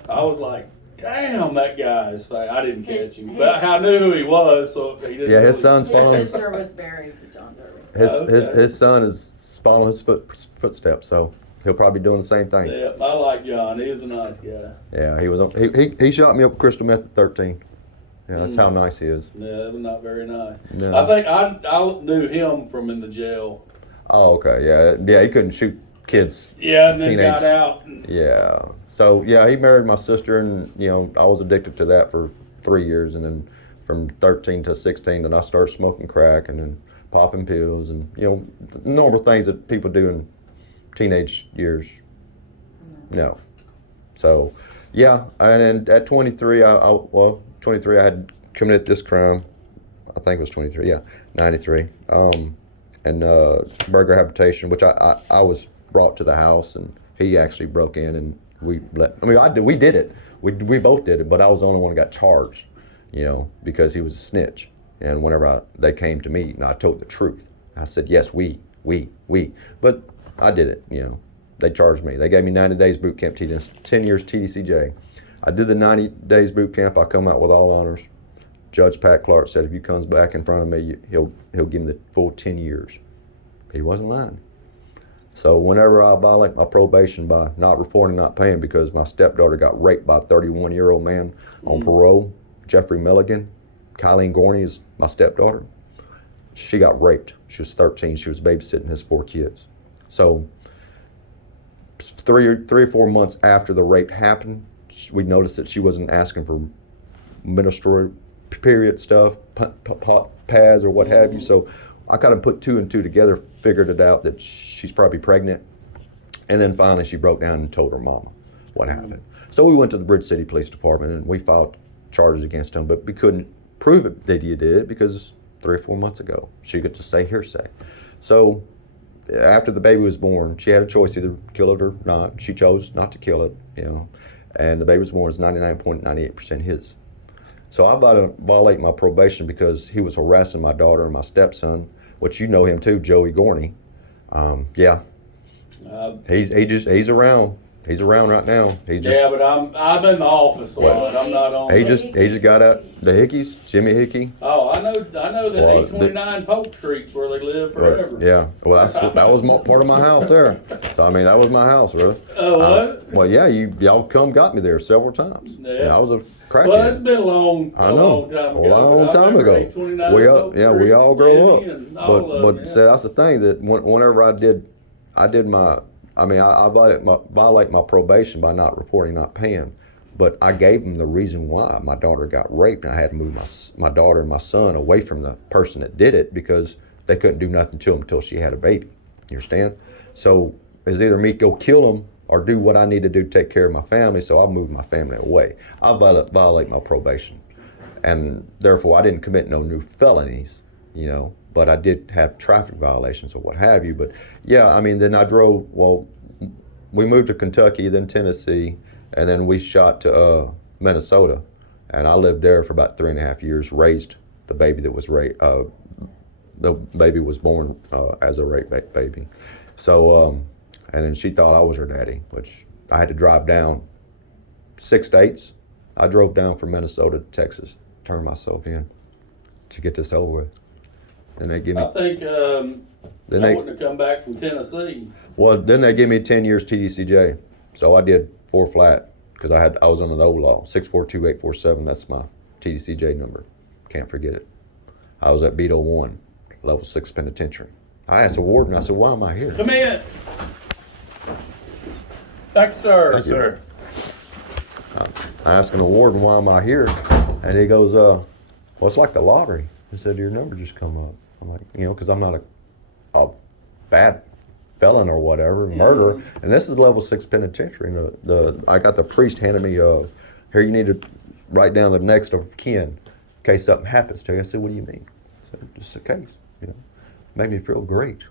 I was like, damn, that guy is fast. I didn't His- catch him, his- but I knew who he was, so he didn't. Yeah, his really- son's following. His sister was married to John Derby. His son is following his footsteps, so he'll probably be doing the same thing. Yeah, I like John. He was a nice guy. Yeah, he was. He shot me up with crystal meth at 13. Yeah, that's how nice he is. Yeah, that was not very nice. No. I think I knew him from in the jail. Oh, okay. Yeah. He couldn't shoot kids. Yeah, and then Teenage. got out. Yeah. So yeah, he married my sister, and you know I was addicted to that for 3 years, and then from 13 to 16, then I started smoking crack, and then popping pills, and you know the normal things that people do in teenage years. No. So, yeah, and then at 23, 23, I had committed this crime. I think it was 23. Yeah, 93. And burglary habitation, which I was brought to the house, and he actually broke in, and we did it. We both did it, but I was the only one that got charged, you know, because he was a snitch. And whenever they came to me, and I told the truth, I said, yes, we, but I did it, you know. They charged me. They gave me 90 days boot camp, 10 years TDCJ. I did the 90 days boot camp. I come out with all honors. Judge Pat Clark said if he comes back in front of me, he'll give him the full 10 years. He wasn't lying. So whenever I violate my probation by not reporting, not paying, because my stepdaughter got raped by a 31-year-old man on parole, Jeffrey Milligan. Kylie Gorney is my stepdaughter. She got raped. She was 13. She was babysitting his 4 kids. So three or 4 months after the rape happened, we noticed that she wasn't asking for menstrual period stuff, pads or what have you. So I kind of put 2 and 2 together, figured it out that she's probably pregnant. And then finally she broke down and told her mama what happened. So we went to the Bridge City Police Department and we filed charges against him, but we couldn't prove it that he did it because 3 or 4 months ago she got to say hearsay. So after the baby was born, she had a choice either kill it or not. She chose not to kill it, you know, and the baby was born is 99.98% his. So I violate my probation because he was harassing my daughter and my stepson, which you know him too, Joey Gorney. Yeah, he's around. He's around right now. He's just. Yeah, but I'm in the office a lot. I'm not on. He just got out. The Hickeys, Jimmy Hickey. Oh, I know that Well, 829 Polk Street's where they live forever. Yeah, well, that was part of my house there. So I mean, that was my house, really. Oh, what? Well, yeah, y'all got me there several times. Yeah. I was a crackhead. Well, it's been a long time ago. A long but I time remember ago. 829 We Polk we all Street, grow Jimmy, up. and all of them, But yeah. see, that's the thing that whenever I did my, I mean, I violate my probation by not reporting, not paying. But I gave them the reason why my daughter got raped, and I had to move my daughter and my son away from the person that did it because they couldn't do nothing to them until she had a baby. You understand? So it's either me go kill them or do what I need to do to take care of my family. So I moved my family away. I violate my probation, and therefore I didn't commit no new felonies, you know. But I did have traffic violations or what have you. But yeah, I mean, then I drove. Well, we moved to Kentucky, then Tennessee, and then we shot to Minnesota, and I lived there for about 3.5 years. Raised the baby that was the baby was born as a rape baby. So, and then she thought I was her daddy, which I had to drive down 6 states. I drove down from Minnesota to Texas, turned myself in to get this over with. Then they give me. I think Then I they, wouldn't have come back from Tennessee. well, then they give me 10 years TDCJ. So I did 4 flat because I was under the old law, 642-847. That's my TDCJ number. Can't forget it. I was at Beto 1, level 6 penitentiary. I asked the warden, I said, why am I here? Come in. Thank you, sir. Thank you. Sir. I asked the warden, why am I here? And he goes, well, it's like the lottery. He said, your number just come up. I'm like, because I'm not a bad felon or whatever, murderer. And this is level 6 penitentiary. And I got the priest handing me, here, you need to write down the next of kin in case something happens to you. I said, what do you mean? I said, just a case, Made me feel great,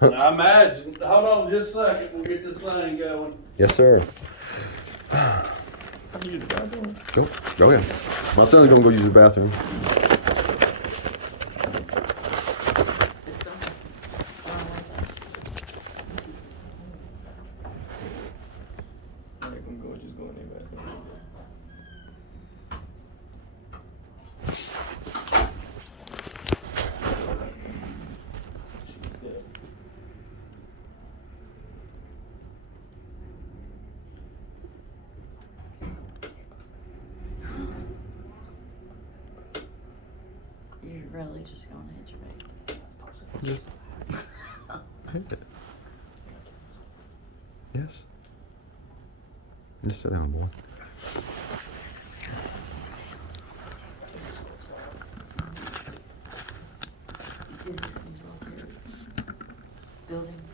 I imagine. Hold on just a second. We'll get this thing going. Yes, sir. You use the bathroom? Go ahead. My son's gonna go use the bathroom. I'm gonna go just go in there bathroom. You're really just gonna hit your baby. Yes. Just sit down, boy. You did this in military buildings.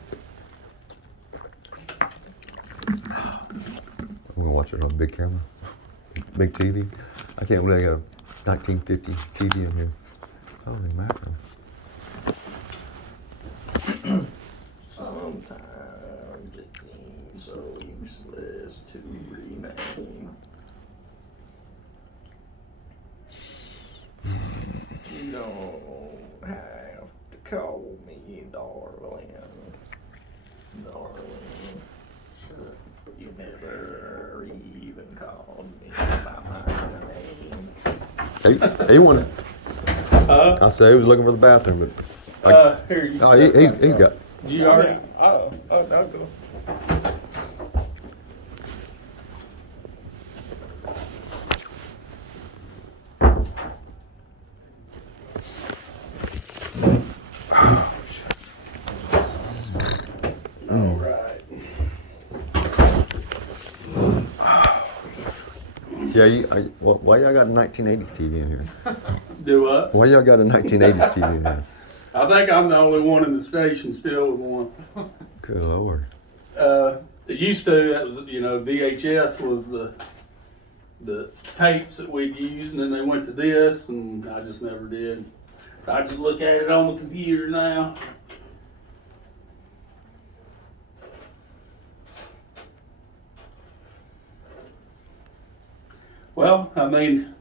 I'm gonna watch it on a big camera, big TV. I can't believe I got a 1950 TV in here. Holy mackerel. Sometimes it seems so useless to remain. You don't have to call me darling. Darling. You never even called me by my name. He wanted. I said he was looking for the bathroom, but Here you oh, he's got. You already. Oh, I'll go. All right. Yeah, why y'all got a 1980s TV in here? Do what? Why y'all got a 1980s TV in here? I think I'm the only one in the station still with one. Good lord. It used to, that was, VHS was the tapes that we'd use, and then they went to this, and I just never did. I just look at it on the computer now. Well, I mean,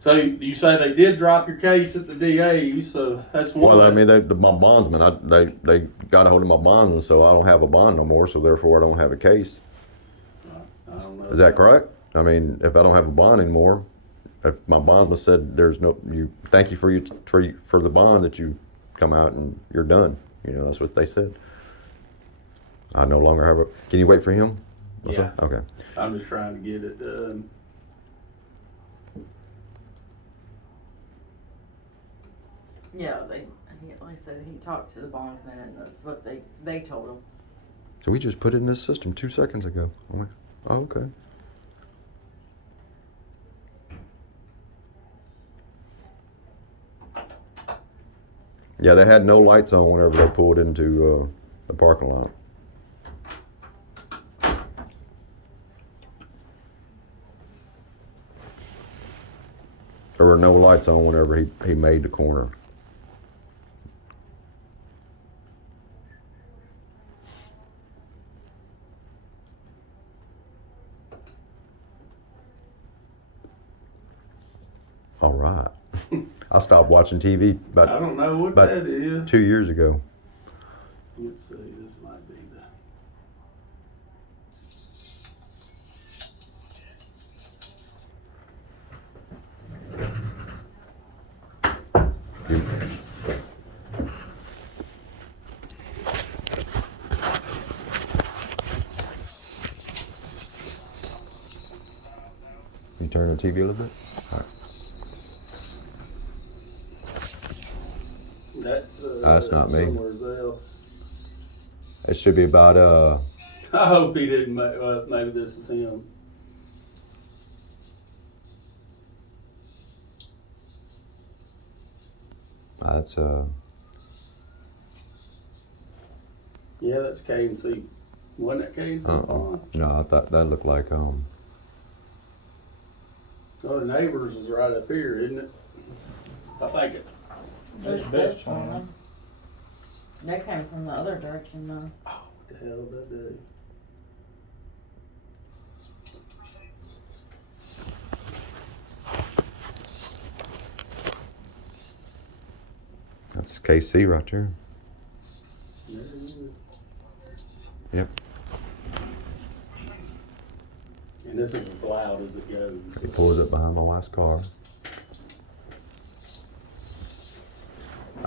so you say they did drop your case at the DA, so that's one. Well, I mean, my bondsman, they got a hold of my bondsman, so I don't have a bond no more, so therefore I don't have a case. I don't know. Is that correct? I mean, if I don't have a bond anymore, if my bondsman said thank you for the bond that you come out and you're done. That's what they said. I no longer have a. Can you wait for him? What's Yeah. that? Okay. I'm just trying to get it done. Yeah, like I said, he talked to the bondsman, and that's what they told him. So we just put it in this system 2 seconds ago. Oh, okay. Yeah, they had no lights on whenever they pulled into the parking lot. There were no lights on whenever he made the corner. I stopped watching TV I about don't know what but- that is. 2 years ago. Let's see, this might be the. You turn the TV a little bit? That's not me. somewhere else. It should be about I hope he didn't. Maybe this is him. that's Yeah, that's K and C. Wasn't that K and C? no, I thought that looked like Oh, the neighbors is right up here, isn't it? I think it. There's That's this best one. one. They came from the other direction though. Oh, what the hell did that do? that's KC right there. There it is. Yep. And this is as loud as it goes. He pulls up behind my wife's car.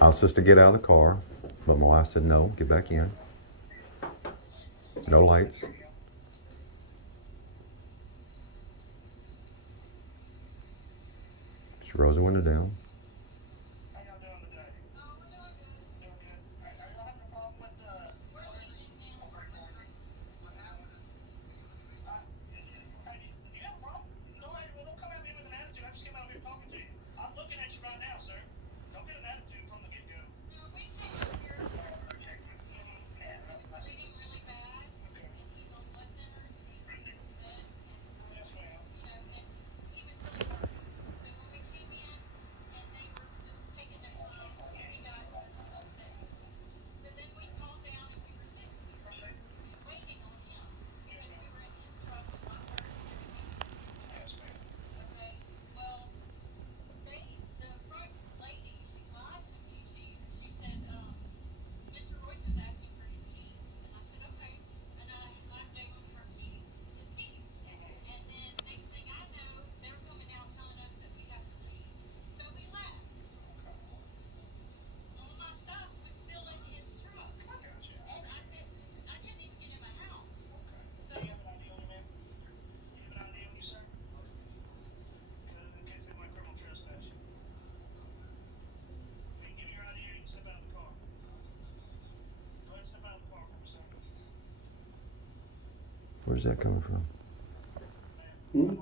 I was supposed to get out of the car, but my wife said no, get back in. No lights. She rolls the window down. Where's that coming from? Hmm?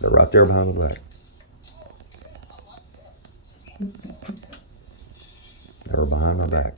They're right there behind the back. They were behind my back.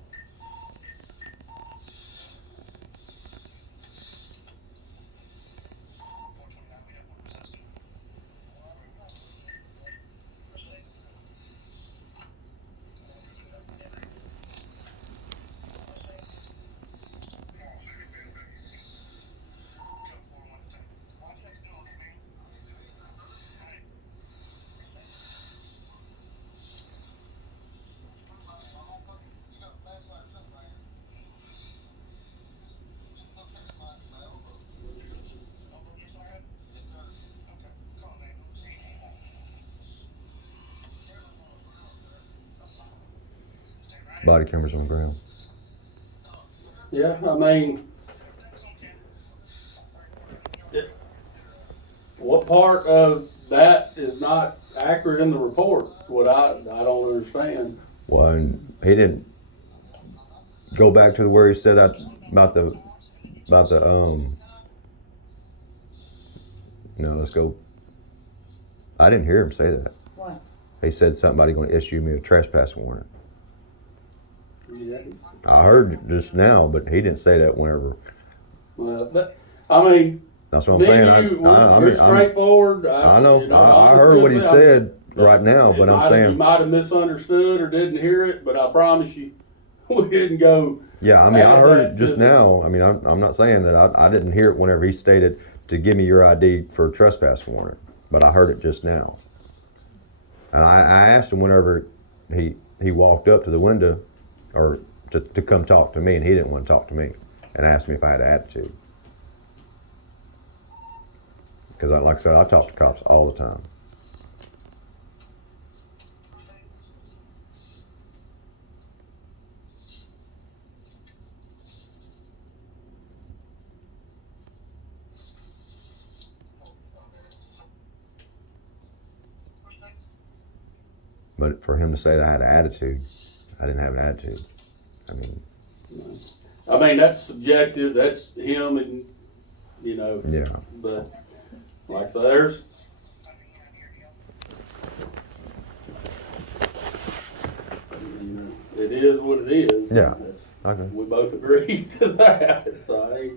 Body cameras on the ground. Yeah, I mean, what part of that is not accurate in the report? What I don't understand. Well, and he didn't go back to where he said about the no, let's go. I didn't hear him say that. What? He said somebody going to issue me a trespass warrant. Yeah. I heard just now, but he didn't say that whenever. Well, I mean, That's what I'm me saying. and you, I we're mean, straightforward. I know. You know, I honest heard what he truthfully, said right now, but I'm you saying, might have misunderstood or didn't hear it, but I promise you, we didn't go. yeah. I mean, I add heard that it just to the- now. I mean, I'm not saying that I didn't hear it whenever he stated to give me your ID for a trespass warrant, but I heard it just now. And I asked him whenever he walked up to the window, or to come talk to me, and he didn't want to talk to me, and asked me if I had an attitude. Because, like I said, I talk to cops all the time. But for him to say that I had an attitude, I didn't have an attitude. I mean, that's subjective. That's him, and you know. yeah. But like I said, there's. You know, it is what it is. Yeah. Okay. We both agree to that. So I.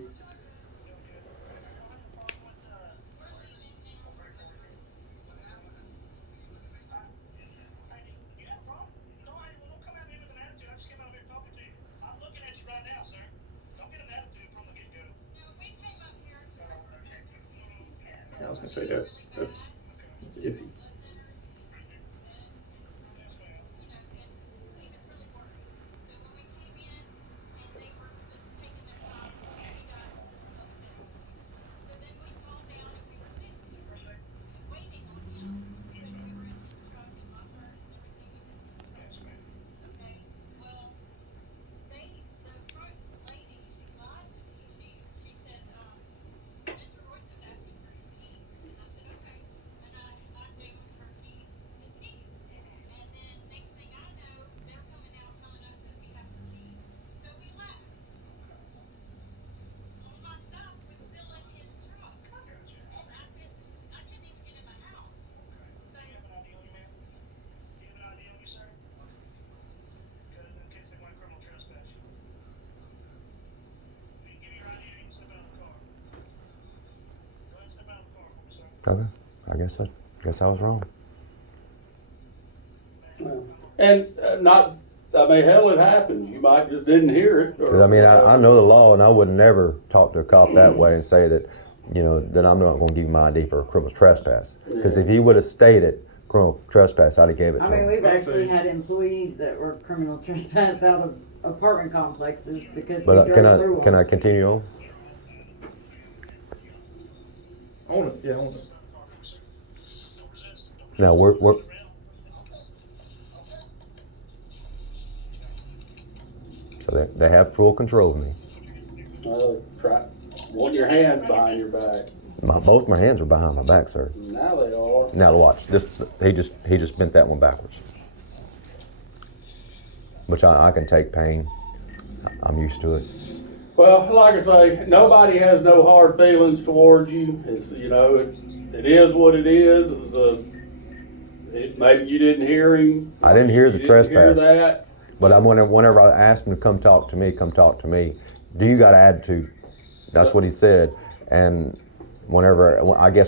I was gonna say that. That's iffy. Okay. I guess I was wrong. And not. I mean, hell, it happens. You might just didn't hear it. Or 'Cause, I mean, I whatever. know the law, and I would never talk to a cop that way and say that, you know, that I'm not going to give you my ID for a criminal trespass. Because if he would have stated criminal trespass, I'd have gave it to I mean, him. we've actually had employees that were criminal trespass out of apartment complexes because But we drove through them. can I continue on? I wanna, yeah, I wanna. Now we're so they have full control of me. Try. Want your hands behind your back. Both my hands are behind my back, sir. Now they are. Now watch this. He just bent that one backwards. Which I can take pain. I'm used to it. Well, like I say, nobody has no hard feelings towards you. It's, you know, it is what it is. It was maybe you didn't hear him. I didn't hear the You didn't hear trespass. that. But whenever I asked him to come talk to me, do you got an attitude? That's what he said. And whenever he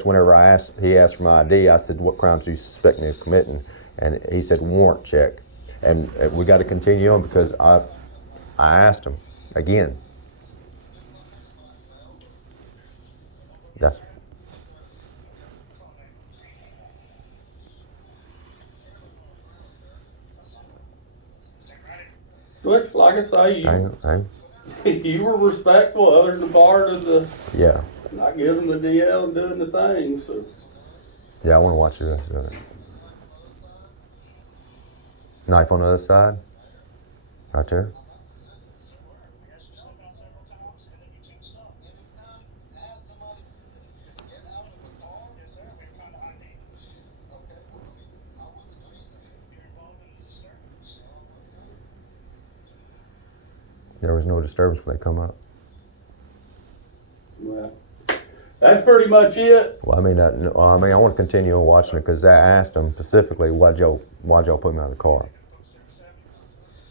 asked for my ID, I said, what crimes do you suspect me of committing? And he said, warrant check. And we got to continue on because I asked him again. That's Which, like I say, you were respectful, other than the part of the yeah. not giving the DL and doing the thing. So Yeah, I want to watch the rest of it. Knife on the other side. Right there. There was no disturbance when they come up. Well, that's pretty much it. Well, I mean, I want to continue on watching it because I asked them specifically, why'd y'all put me out of the car?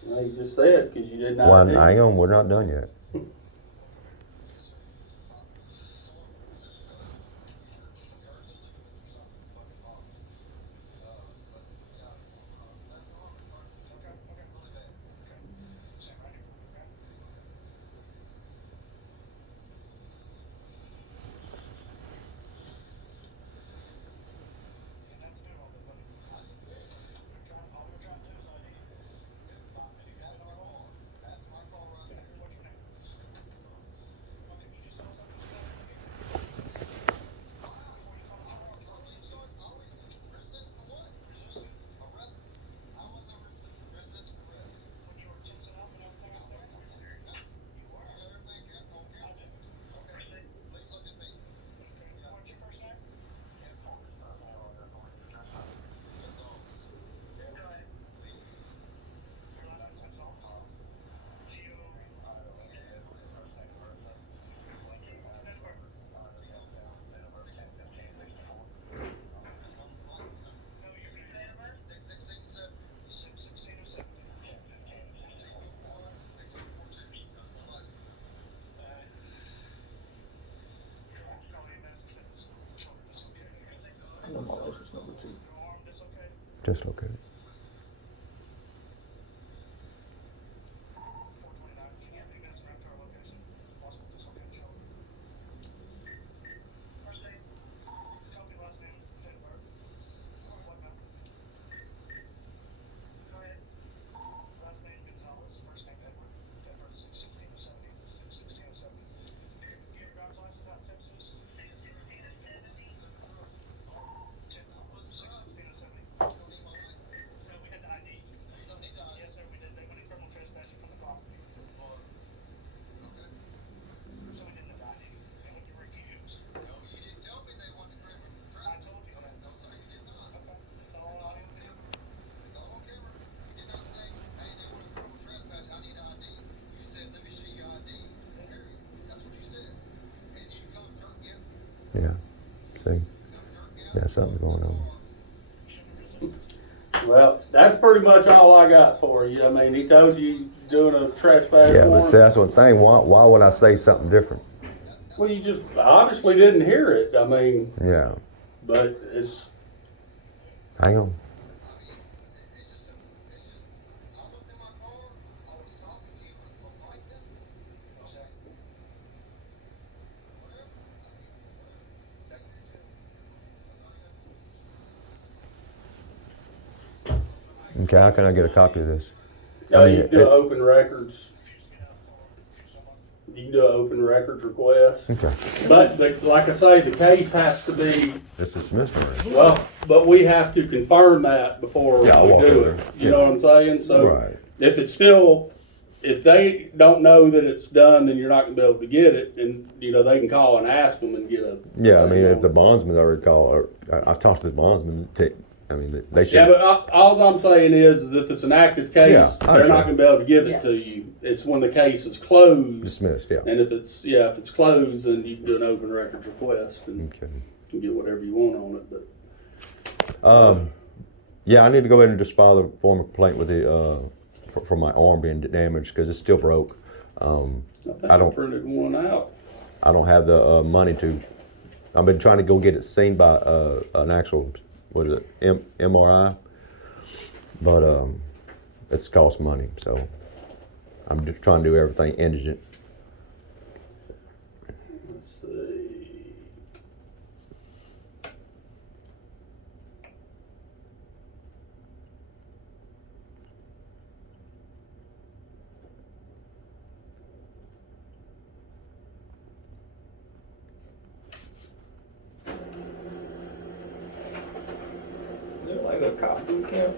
Well, you just said because you did not. Well, hang on, we're not done yet. No more license number 2. Dislocated. Yeah. See? Yeah, something's going on. Well, that's pretty much all I got for you. I mean, he told you you're doing a trespass Yeah, but warrant. see, that's one thing. Why would I say something different? Well, you just obviously didn't hear it. I mean, Yeah. but it's Hang on. Okay, how can I get a copy of this? I mean, you can do an open records. You can do an open records request. Okay. But like I say, the case has to be, It's dismissed already. well, but we have to confirm that before Yeah, I'll we walk do over it. there. You know what I'm saying? So Right. if it's still, if they don't know that it's done, then you're not gonna be able to get it, and, you know, they can call and ask them and get a. Yeah, I mean, if the thing. bondsman already called, or I talked to the bondsman, I mean, they should. Yeah, but all I'm saying is if it's an active case, Yeah, I they're not understand. gonna be able to give Yeah. it to you. It's when the case is closed, Dismissed, yeah. and if it's closed, then you can do an open records request and Okay. you can get whatever you want on it, but. Yeah, I need to go ahead and just file a form of complaint with the, for my arm being damaged, because it's still broke. I think I I don't- printed one out. I don't have the money to. I've been trying to go get it seen by an actual, what is it, MRI, but it's cost money. So I'm just trying to do everything indigent. Let's see. Is there like a cop boot camp?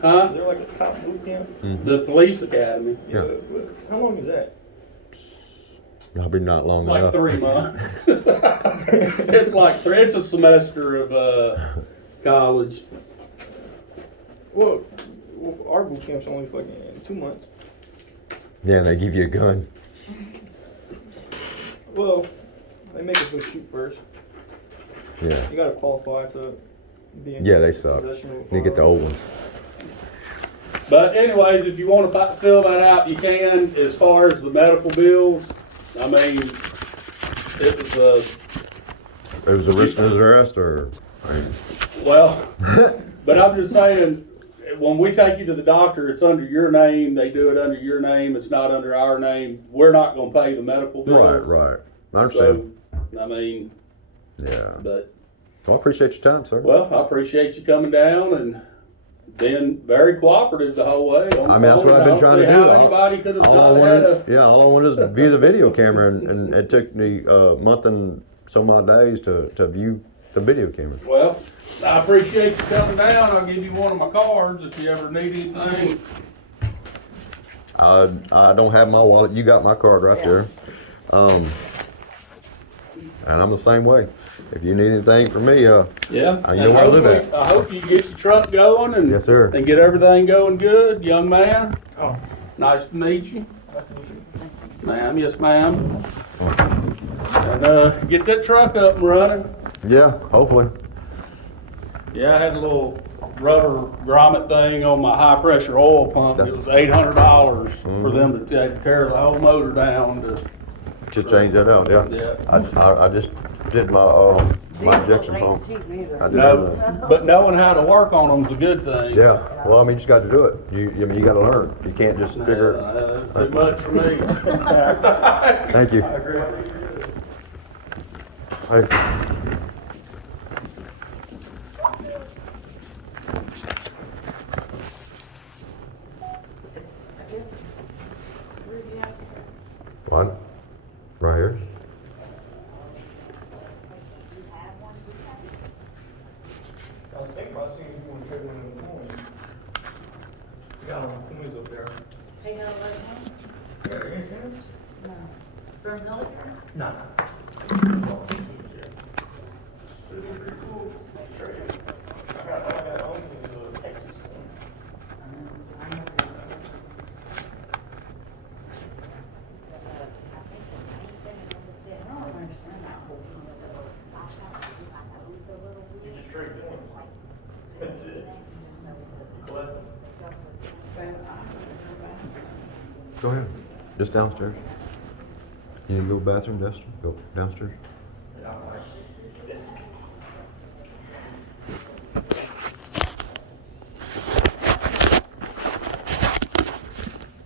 Huh? Is there like a cop boot camp? The police academy. Yeah. But how long is that? I'll be not long Like enough. 3 months. It's a semester of college. Well, our boot camp's only fucking 2 months. Yeah, and they give you a gun. Well, they make us go shoot first. Yeah. You gotta qualify to be in Yeah, they suck. possession of a You get the firearm. old ones. But anyways, if you want to fill that out, you can. As far as the medical bills, I mean, it was It was a risk of arrest, or? well, but I'm just saying, when we take you to the doctor, it's under your name. They do it under your name. It's not under our name. We're not going to pay the medical bills. Right. I understand. So, I mean, Yeah. but Well, I appreciate your time, sir. well, I appreciate you coming down and being very cooperative the whole way. On the I mean, that's phone. what I've I been don't trying see to how do. anybody could have All I not had wanted, a. all I wanted is view the video camera, and it took me a month and some odd days to view the video camera. Well, I appreciate you coming down. I'll give you one of my cards if you ever need anything. I don't have my wallet. You got my card right there. And I'm the same way. If you need anything from me, Yeah. You know And where I live hopefully- at. I hope you get your truck going and Yes, sir. and get everything going good, young man. Oh, Nice to meet you, nice to meet you. ma'am. Yes, ma'am. And get that truck up and running. yeah, hopefully. Yeah, I had a little rubber grommet thing on my high pressure oil pump. It was $800 for them to tear the whole motor down. To change that out, yeah. Yeah. I just did my injection pump. I did No, that. but knowing how to work on them's a good thing. Yeah, well, I mean, you just got to do it. I mean, you got to learn. You can't just figure it. Too much for me. Thank you. I agree. Hey. What? Right here. I was thinking about seeing if you want to trade one of them coins. Yeah, coins up there. Hey, no, like, Yeah, you ain't seen them? no. For military? Nah. I got only the Texas one. I don't understand that whole You just trade coins. That's it. Collect them. thing. Go ahead. Just downstairs. You need to go to the bathroom, Dustin? Go downstairs.